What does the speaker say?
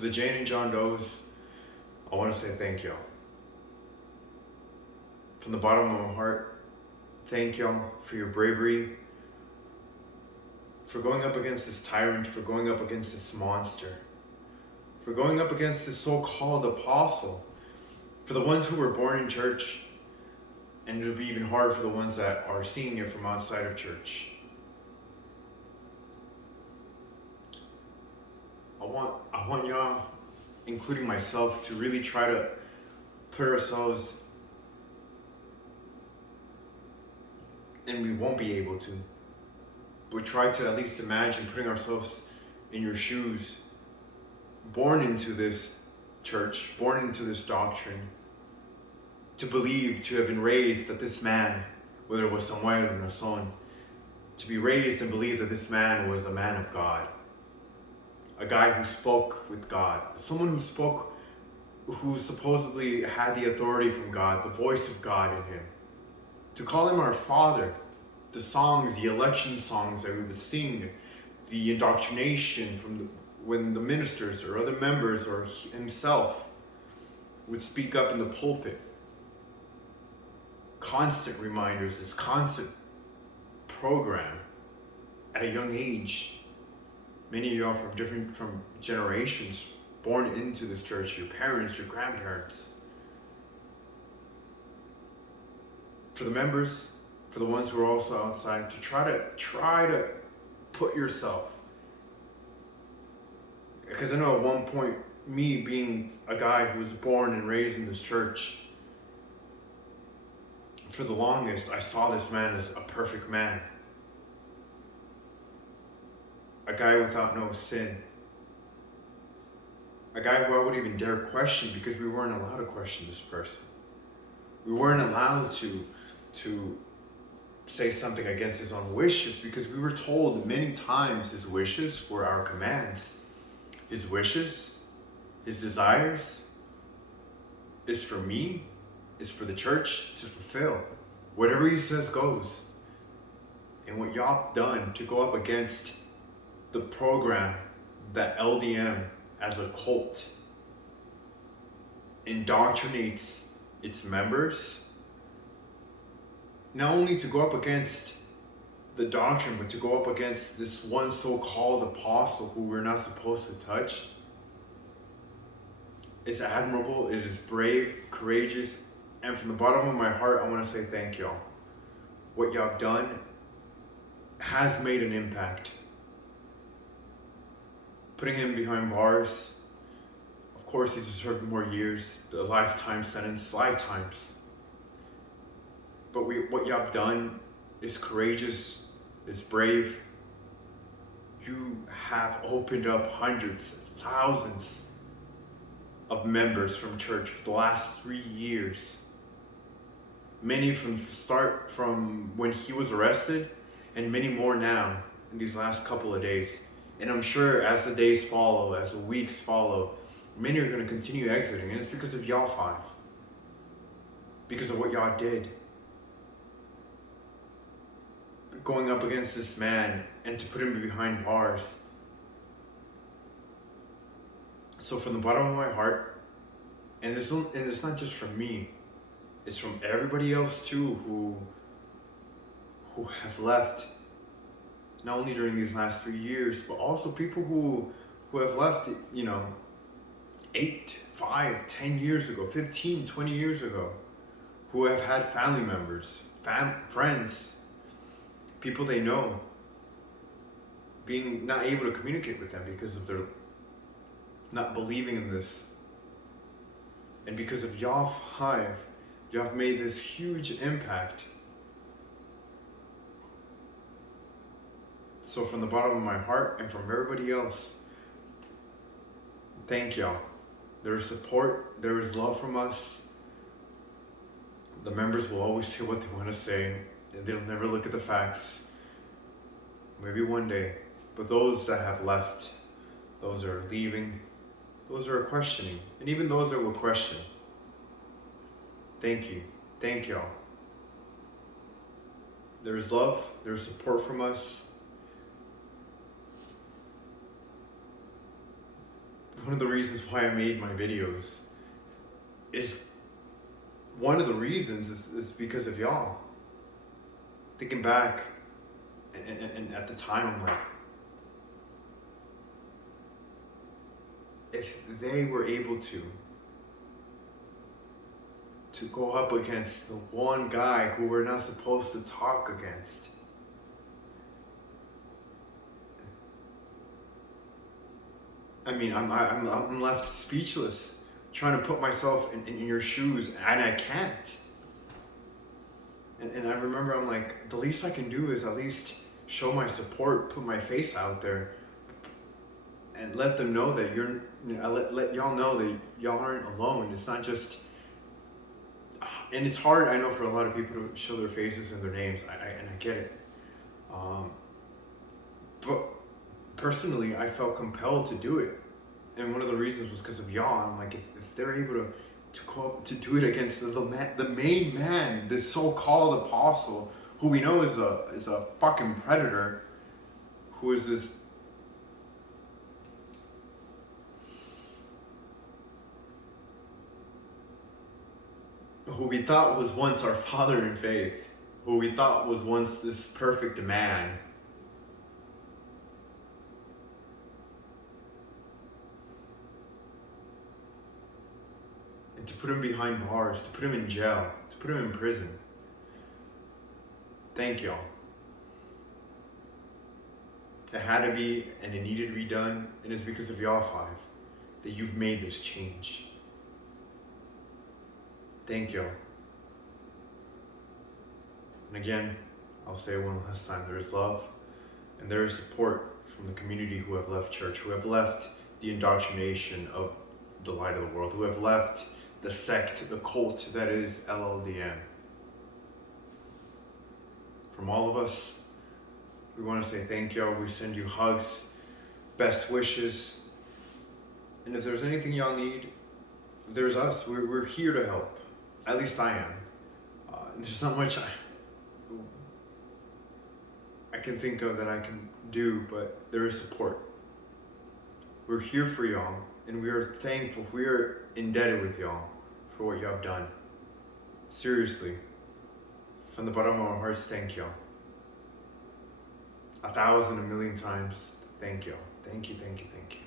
To the Jane and John Does, I want to say thank y'all. From the bottom of my heart, thank y'all for your bravery, for going up against this tyrant, for going up against this monster, for going up against this so-called apostle, for the ones who were born in church, and it'll be even harder for the ones that are seeing it from outside of church. I want y'all, including myself, to really try to put ourselves, and we won't be able to, but try to at least imagine putting ourselves in your shoes, born into this church, born into this doctrine, to believe, to have been raised that this man, whether it was Samuel or Nason, to be raised and believe that this man was the man of God. A guy who spoke with God, someone who spoke, who supposedly had the authority from God, the voice of God in him. To call him our father, the songs, the election songs that we would sing, the indoctrination from when the ministers or other members or himself would speak up in the pulpit. Constant reminders, this constant program at a young age. Many of y'all from generations born into this church, your parents, your grandparents. For the members, for the ones who are also outside, to try to put yourself. Because I know at one point, me being a guy who was born and raised in this church, for the longest, I saw this man as a perfect man. A guy without no sin. A guy who I wouldn't even dare question because we weren't allowed to question this person. We weren't allowed to say something against his own wishes because we were told many times his wishes were our commands. His wishes, his desires is for me, is for the church to fulfill. Whatever he says goes. And what y'all done to go up against the program that LDM as a cult indoctrinates its members, not only to go up against the doctrine, but to go up against this one so-called apostle who we're not supposed to touch, it's admirable, it is brave, courageous, and from the bottom of my heart, I want to say thank y'all. What y'all done has made an impact. Putting him behind bars, of course he deserved more years, a lifetime sentence, lifetimes. But what y'all done is courageous, is brave. You have opened up hundreds, thousands of members from church for the last 3 years. Many from when he was arrested, and many more now in these last couple of days. And I'm sure as the days follow, as the weeks follow, many are going to continue exiting. And it's because of y'all five. Because of what y'all did. Going up against this man and to put him behind bars. So from the bottom of my heart, and it's not just from me, it's from everybody else too who have left. Not only during these last 3 years, but also people who have left, 8, 5, 10 years ago, 15, 20 years ago, who have had family members, friends, people they know, being not able to communicate with them because of their not believing in this. And because of y'all five, y'all have made this huge impact. So from the bottom of my heart and from everybody else, thank y'all. There is support, there is love from us. The members will always say what they want to say, and they'll never look at the facts. Maybe one day. But those that have left, those that are leaving, those that are questioning, and even those that will question, thank you. Thank y'all. There is love, there is support from us. one of the reasons why I made my videos is one of the reasons is because of y'all. Thinking back, and at the time, I'm like, if they were able to go up against the one guy who we're not supposed to talk against, I mean, I'm left speechless, trying to put myself in your shoes, and I can't. And I remember, I'm like, the least I can do is at least show my support, put my face out there, and let them know that let y'all know that y'all aren't alone. It's not just, and it's hard, I know, for a lot of people to show their faces and their names, and I get it. But personally, I felt compelled to do it. And one of the reasons was because of y'all. I'm like, if they're able to do it against the main man, this so-called apostle, who we know is a fucking predator, who is this who we thought was once our father in faith, who we thought was once this perfect man. And to put him behind bars, to put him in jail, to put him in prison. Thank y'all. It had to be, and it needed to be done, and it's because of y'all five that you've made this change. Thank y'all. And again, I'll say it one last time, there is love and there is support from the community who have left church, who have left the indoctrination of the light of the world, who have left the sect, the cult that is LLDM. From all of us, we want to say thank y'all. We send you hugs, best wishes. And if there's anything y'all need, there's us. We're here to help. At least I am. There's not much I can think of that I can do, but there is support. We're here for y'all, and we are thankful. We are indebted with y'all for what y'all have done. Seriously, from the bottom of our hearts, thank y'all. 1,000, 1,000,000 times, thank y'all. Thank you, thank you, thank you.